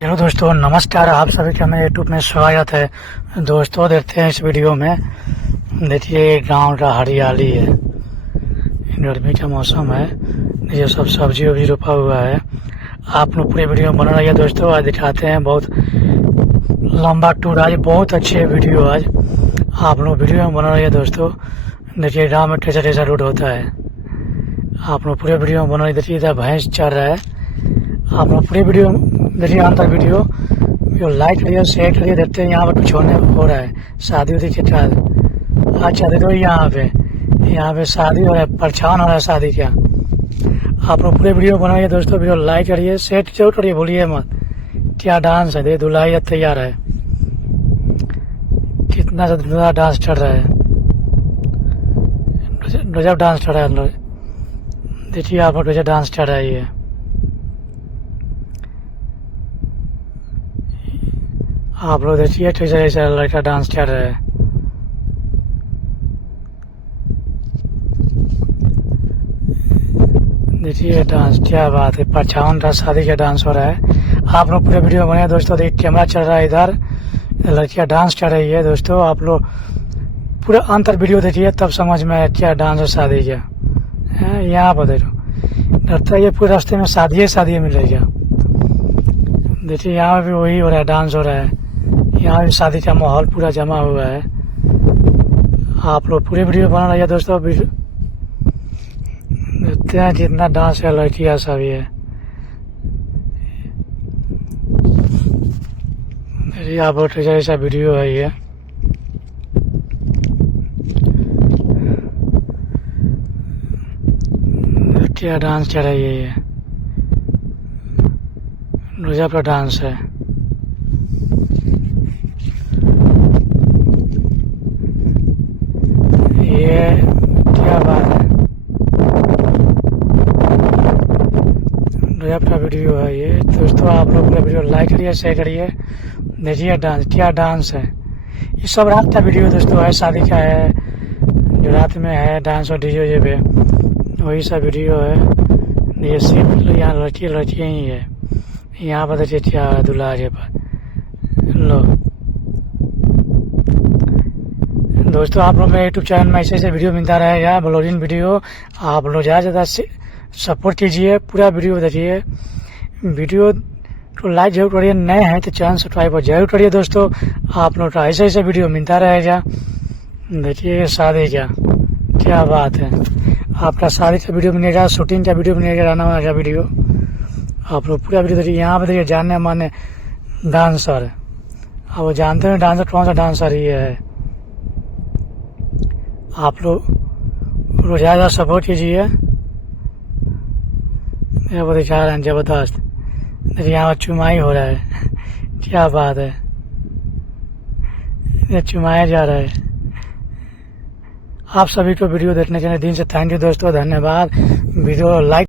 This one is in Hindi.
हेलो दोस्तों, नमस्कार। आप सभी का मेरे यूट्यूब में स्वागत है। दोस्तों, देखते हैं इस वीडियो में। देखिए, गांव का हरियाली है, गर्मी का मौसम है। ये सब सब्जी वब्जी रोपा हुआ है। आप लोग पूरे वीडियो में बना रहिए दोस्तों। आज दिखाते हैं बहुत लंबा टूर, आज बहुत अच्छे वीडियो। आज आप लोग वीडियो में बना रहिए दोस्तों। देखिए, गाँव में कैसा कैसा रोड होता है। आप लोग पूरे वीडियो में बना रहिए। देखिए, इधर भैंस चर रहा है। आप लोग पूरे वीडियो देखिए, अंत तक वीडियो लाइक करिए, शेयर करिए। देखते हैं यहाँ पर कुछ होने हो रहा है, शादी उदी के साथ। अच्छा देखो, यहाँ पे शादी हो रहा है, परछावन हो रहा है शादी का। आप लोग पूरे वीडियो बनाइए दोस्तों। वीडियो लाइक करिए, शेयर जरूर करिए, भूलिए मत। क्या डांस है, देखिए दुल्हा तैयार है। कितना ज़्यादा डांस चल रहा है, गजब डांस चल रहा है। देखिए आप लोग कैसे डांस चल रहा है। ये आप लोग देखिए कैसे कैसे लड़का डांस कर रहा है। देखिए डांस, क्या बात है। परछावन का शादी का डांस हो रहा है। आप लोग पूरे वीडियो बने दोस्तों। देखिए, कैमरा चल रहा है इधर, लड़कियां डांस कर रही है दोस्तों। आप लोग पूरा अंतर वीडियो देखिए, तब समझ में आया क्या डांस है शादी का। यहाँ पर देखो, लगता है ये पूरे रास्ते में शादी मिल रही है। देखिए, यहाँ भी वही हो रहा है, डांस हो रहा है। यहाँ भी शादी का माहौल पूरा जमा हुआ है। आप लोग पूरे वीडियो बना रहिए दोस्तों। देखते हैं जितना डांस है, लड़कियाँ सभी है। आप लोग ऐसा वीडियो है ये। क्या डांस चल रही है, ये रोजा पर डांस है। ये क्या बात है, रोजा का वीडियो है ये दोस्तों। आप लोग पूरा वीडियो लाइक करिए, शेयर करिए। देखिए डांस, क्या डांस है। ये सब रात का वीडियो दोस्तों है, शादी का है, जो रात में है डांस और डीजे पे, वही सब वीडियो है। ये सिर्फ यहाँ लड़कियाँ ही है। यहाँ पर देखिए क्या है, दूल्हा के पर लो। दोस्तों, आप लोग मेरे यूट्यूब चैनल में ऐसे वीडियो मिलता रहेगा, ब्लॉगिंग वीडियो। आप लोग ज़्यादा से सपोर्ट कीजिए, पूरा वीडियो देखिए। वीडियो को लाइक जरूर करिए, नए हैं तो चैनल सब्सक्राइब जरूर करिए दोस्तों। आप लोग का ऐसे वीडियो मिलता रहेगा। देखिए शादी का, क्या बात है। आपका शादी का वीडियो मिलेगा, शूटिंग का वीडियो मिलेगा, गाना वाना का वीडियो। आप लोग पूरा वीडियो देखिए। यहाँ पे देखिए जानने माने डांसर, अब वो जानते हैं डांसर कौन सा डांसर ये है। आप लोग रोज़ाना सपोर्ट कीजिए। वो दिखा रहे हैं जबरदस्त। देखिए यहाँ चुमाई हो रहा है। क्या बात है, ये चुमाया जा रहा है। आप सभी को वीडियो देखने के लिए दिन से थैंक यू दोस्तों, धन्यवाद। Video like